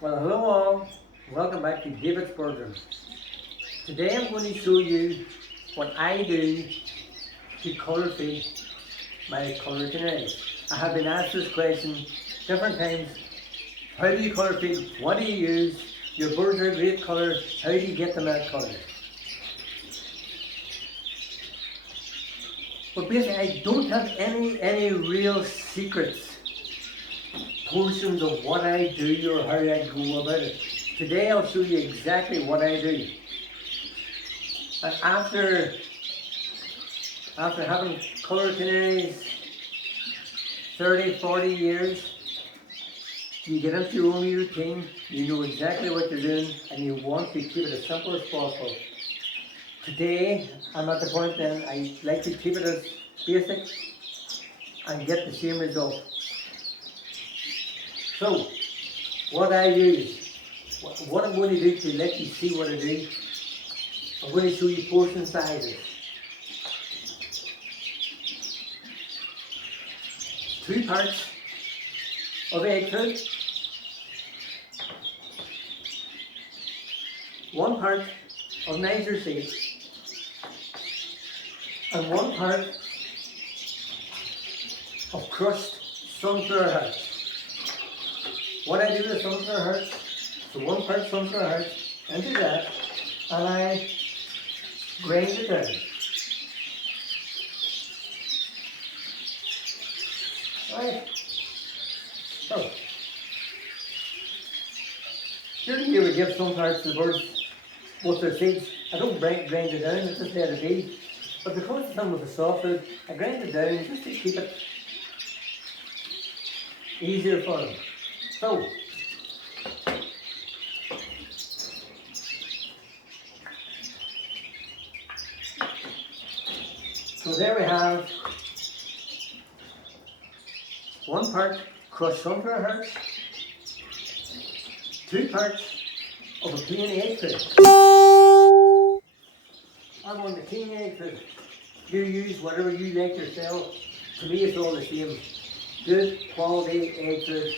Well, hello all. Welcome back to David's Burger. Today I'm going to show you what I do to colour feed my colour canaries. I have been asked this question different times. How do you colour feed? What do you use? Your birds are great colour. How do you get them that colour? But basically I don't have any real secrets, portions of what I do or how I go about it. Today I'll show you exactly what I do. And after having colour canaries 30, 40 years, you get into your own routine, you know exactly what you're doing, and you want to keep it as simple as possible. Today, I'm at the point then, I like to keep it as basic and get the same result. So, what I use, what I'm going to do to let you see what I do, I'm going to show you portion sizes. 2 parts of egg food, 1 part of Niger seed, and 1 part of crushed sunflower hearts. What I do with sunflower hearts, so 1 part sunflower hearts into that, and I grind it down. Right. So, during you would give some parts to the birds with their seeds. I don't grind it down, I just let it be. But because it's done with the soft food, I grind it down just to keep it easier for them. So there we have 1 part crushed sunflower hearts, 2 parts of a plain egg food. I'm on the clean egg food. You use whatever you like yourself. To me it's all the same. Good quality egg food.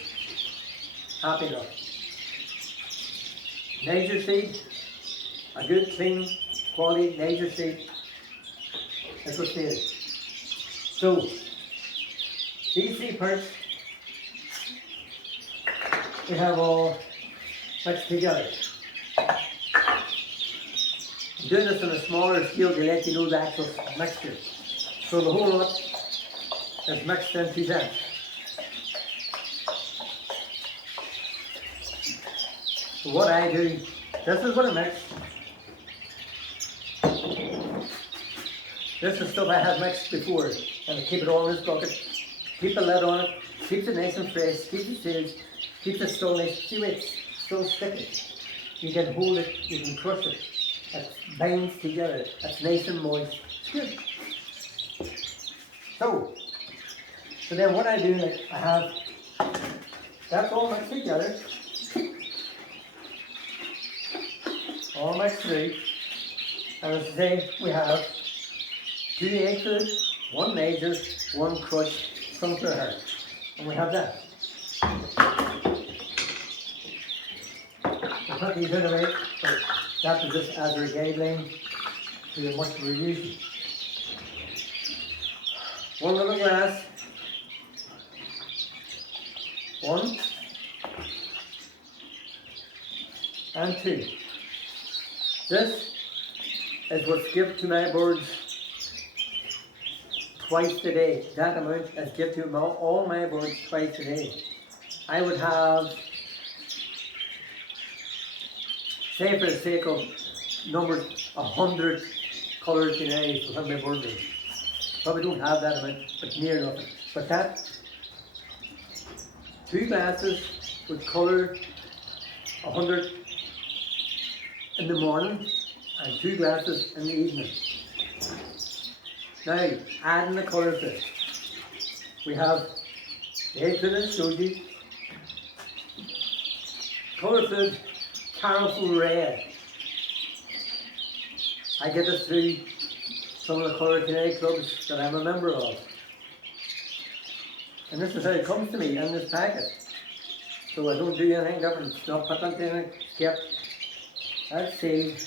Happy enough. Niger seed. A good clean quality Niger seed. That's what's needed. So, these 3 parts we have all mixed together. I'm doing this on a smaller scale to let you know the actual mixture. So the whole lot is mixed into that. So what I do, this is what I mix. This is stuff I have mixed before, and I keep it all in this bucket. Keep the lid on it, keeps it nice and fresh, keeps it sealed, keeps it still nice. See it's still sticky. You can hold it, you can crush it. It binds together, it's nice and moist. It's good. So then what I do, I have, that's all mixed together. All mixed through. And as I say, we have 2 egg food, 1 Niger, 1 crushed sunflower heart. And we have that. We'll put these in a way, but that is just as our guideline to the much we're using. 1 little glass, 1 and 2. This is what's given to my birds twice a day. That amount is given to all my birds twice a day. I would have, say for the sake of numbers, 100 colour canaries within my bird room. Probably don't have that amount, but near enough. But that, 2 glasses would colour 100 in the morning and 2 glasses in the evening. Now, adding the colour food. We have the egg food I showed you. Colour food, Carolful Red. I get this through some of the colour canary clubs that I'm a member of. And this is how it comes to me in this packet. So I don't do anything different. It's not put into anything. Kept that seed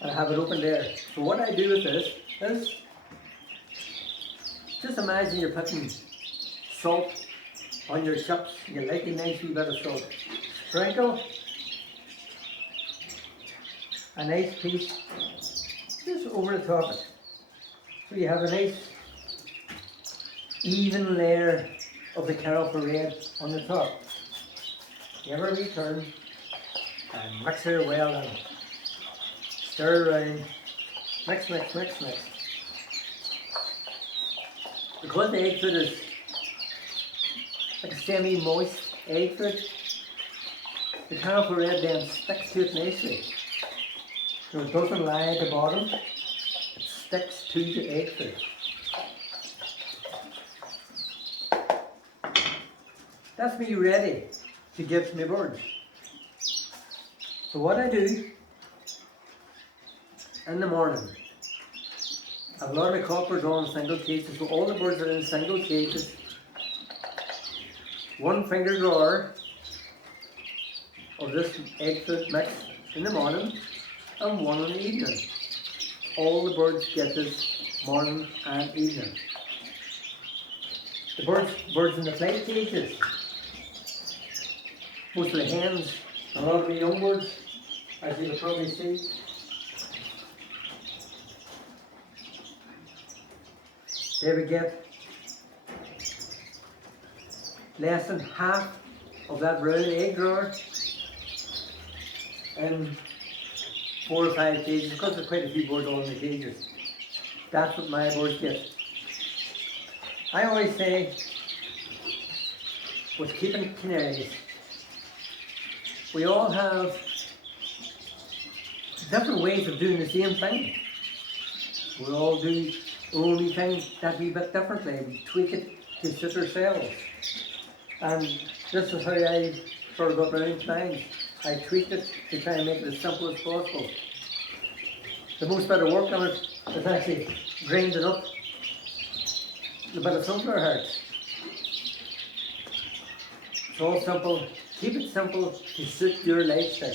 and I have it open there. So what I do with this is just imagine you're putting salt on your chips. You like a nice wee bit of salt. Sprinkle a nice piece just over the top of it. So you have a nice even layer of the carob red on the top. Give her a wee turn and mix her well in. Stir around. Mix, mix, mix, mix. Because the egg food is like a semi-moist egg food, the carob red then sticks to it nicely. So it doesn't lie at the bottom, it sticks to the egg food. That's me ready to give to my birds. So what I do in the morning, I have a lot of my coppers on single cages, so all the birds are in single cages. One finger drawer of this egg food mix in the morning and one in the evening. All the birds get this morning and evening. The birds in the flight cages, most of the hens, a lot of the young birds, as you can probably see. There we get less than half of that brown egg drawer in 4 or 5 cages, because there's quite a few birds all in the cages. That's what my birds get. I always say, with keeping canaries, we all have different ways of doing the same thing. We all do our own wee thing that wee bit differently. We tweak it to suit ourselves. And this is how I sort of got around mine. I tweaked it to try and make it as simple as possible. The most bit of work on it is actually grinding up a bit of sunflower hearts. It's all simple. Keep it simple to suit your lifestyle.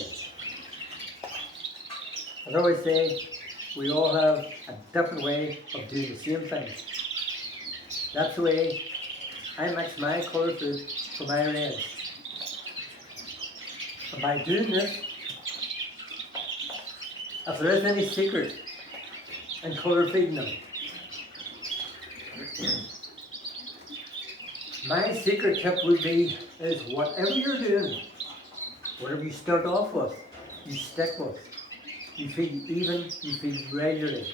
As I always say, we all have a different way of doing the same thing. That's the way I mix my colour food for my reds. And by doing this, if there isn't any secret in colour feeding them, my secret tip would be is whatever you're doing, whatever you start off with, you stick with. You feed even, you feed regularly.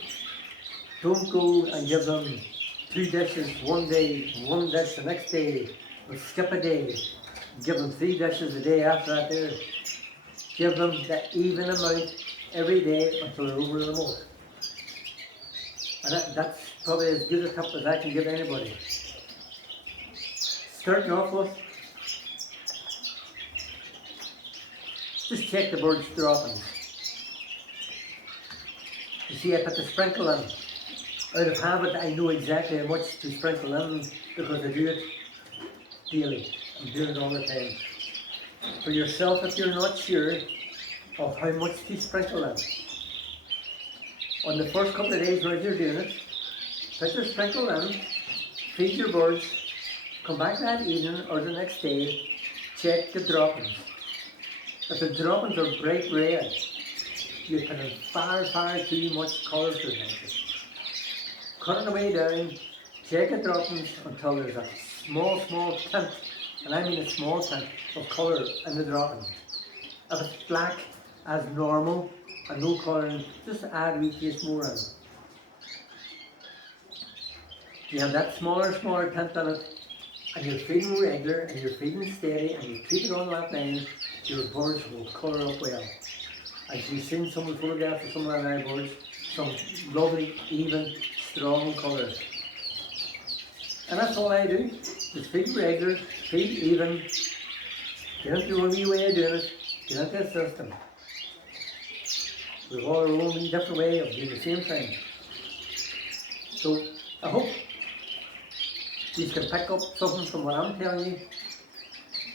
Don't go and give them 2 dishes one day, 1 dish the next day, or skip a day. Give them 3 dishes a day after that there. Give them the even amount every day until they're over the moat. And that's probably as good a tip as I can give anybody. Starting off with, just check the birds' droppings. You see, I put the sprinkle in. Out of habit, I know exactly how much to sprinkle in because I do it daily. I'm doing it all the time. For yourself, if you're not sure of how much to sprinkle in, on the first couple of days while you're doing it, put your sprinkle in, feed your birds, come back that evening or the next day, check the droppings. If the droppings are bright red, you're putting far, far too much colour to it. Cut it away down, check the droppings until there's a small, small tint, and I mean a small tint of colour in the dropping. If it's black as normal and no colour, just add a wee taste more in. You have that smaller tint in it, and you're feeding regular, and you're feeding steady, and you keep it on that line, your birds will colour up well. As you've seen some of the photographs of some of my birds, some lovely, even, strong colours. And that's all I do, just feed regular, feed even, get into your own wee way of doing it, get into the system. We've all our own wee different way of doing the same thing. So, I hope you can pick up something from what I'm telling you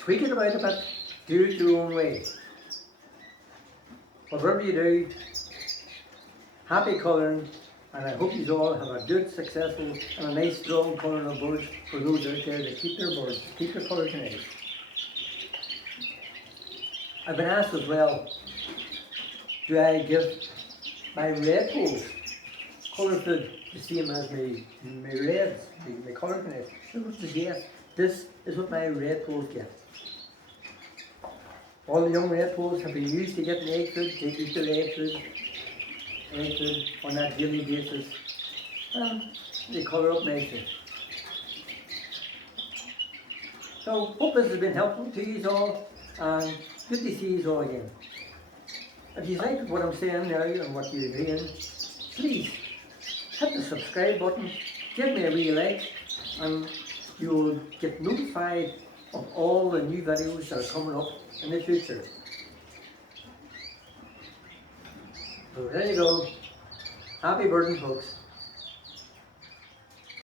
tweak it about a bit, do it your own way. Whatever you do, happy colouring, and I hope you all have a good, successful, and a nice, strong colouring of birds for those out there that keep their birds, keep their colours nice. I've been asked as well, do I give my redpolls colour food the same as my reds, my colour nice? The answer is yes. This is what my redpolls get. All the young redpolls have been used to getting egg food, they eat their egg food on that daily basis, and they colour up nicely. So, hope this has been helpful to you all, and good to see you all again. If you like what I'm saying now and what you're doing, please hit the subscribe button, give me a wee like, and you'll get notified of all the new videos that are coming up in the future. So there you go. Happy birding, folks.